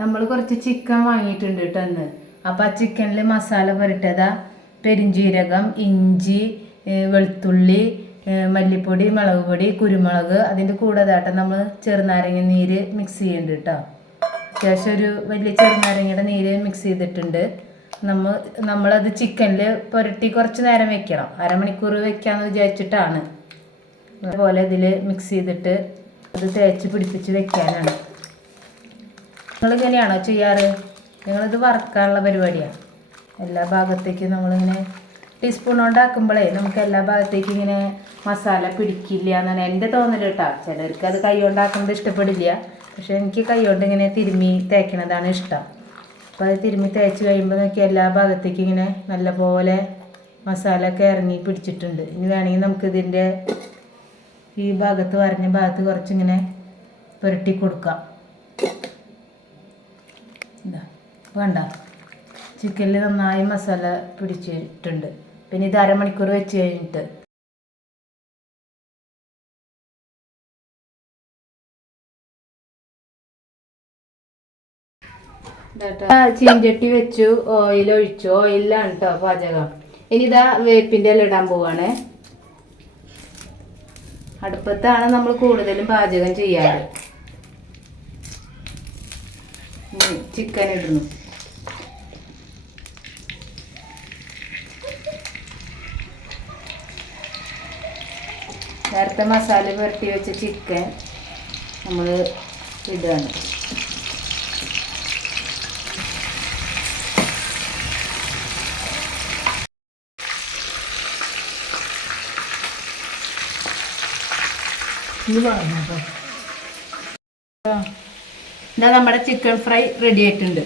നമ്മൾ കുറച്ച് ചിക്കൻ വാങ്ങിയിട്ടുണ്ട് കേട്ടോ ഇന്ന്. അപ്പോൾ ആ ചിക്കനിൽ മസാല പുരട്ടതാ പെരിഞ്ജീരകം, ഇഞ്ചി, വെളുത്തുള്ളി, മല്ലിപ്പൊടി, മുളക് പൊടി, കുരുമുളക്, അതിൻ്റെ കൂടെ ഇതാട്ടോ നമ്മൾ ചെറുനാരങ്ങ നീര് മിക്സ് ചെയ്യുന്നുണ്ട് കേട്ടോ. അത്യാവശ്യം ഒരു വലിയ ചെറുനാരങ്ങയുടെ നീര് മിക്സ് ചെയ്തിട്ടുണ്ട്. നമ്മളത് ചിക്കനിൽ പുരട്ടി കുറച്ച് നേരം വെക്കണം. അരമണിക്കൂർ വെക്കാമെന്ന് വിചാരിച്ചിട്ടാണ്. അതുപോലെ ഇതിൽ മിക്സ് ചെയ്തിട്ട് അത് തേച്ച് പിടിപ്പിച്ച് വെക്കാനാണ്. നിങ്ങളിങ്ങനെയാണോ ചെയ്യാറ്? നിങ്ങളിത് വറക്കാനുള്ള പരിപാടിയാണ്. എല്ലാ ഭാഗത്തേക്കും നമ്മളിങ്ങനെ ടീസ്പൂൺ കൊണ്ടാക്കുമ്പോഴേ നമുക്ക് എല്ലാ ഭാഗത്തേക്കും ഇങ്ങനെ മസാല പിടിക്കില്ല എന്നാണ് എൻ്റെ തോന്നൽ കേട്ടോ. ചിലർക്ക് അത് കൈ കൊണ്ടാക്കുന്നത് ഇഷ്ടപ്പെടില്ല. പക്ഷേ എനിക്ക് കൈ കൊണ്ട് ഇങ്ങനെ തിരുമ്മി തേക്കണതാണ് ഇഷ്ടം. അപ്പോൾ അത് തിരുമ്മി തേച്ച് കഴിയുമ്പോൾ നോക്കി എല്ലാ ഭാഗത്തേക്കും ഇങ്ങനെ നല്ലപോലെ മസാല ഒക്കെ ഇറങ്ങി പിടിച്ചിട്ടുണ്ട്. ഇനി വേണമെങ്കിൽ നമുക്കിതിൻ്റെ ഈ ഭാഗത്ത് വരഞ്ഞ ഭാഗത്ത് കുറച്ചിങ്ങനെ പുരട്ടി കൊടുക്കാം. ഇതാ വേണ്ട, ചിക്കനിൽ നന്നായി മസാല പിടിച്ചിട്ടുണ്ട്. പിന്നെ ഇത് അരമണിക്കൂർ വെച്ച് കഴിഞ്ഞിട്ട് ചീഞ്ചട്ടി വെച്ചു, ഓയിൽ ഒഴിച്ചു. ഓയിലാണ് കേട്ടോ പാചകം. ഇനി ഇതാ വേപ്പിൻ്റെ ഇല ഇടാൻ പോവാണ്. അടുപ്പത്താണ് നമ്മൾ കൂടുതലും പാചകം ചെയ്യാറ്. ചിക്കൻ ഇടുന്നു. നേരത്തെ മസാല പുരട്ടി വെച്ച ചിക്കൻ നമ്മൾ ഇടുകയാണ്. ഇതാ നമ്മുടെ ചിക്കൻ ഫ്രൈ റെഡി ആയിട്ടുണ്ട്.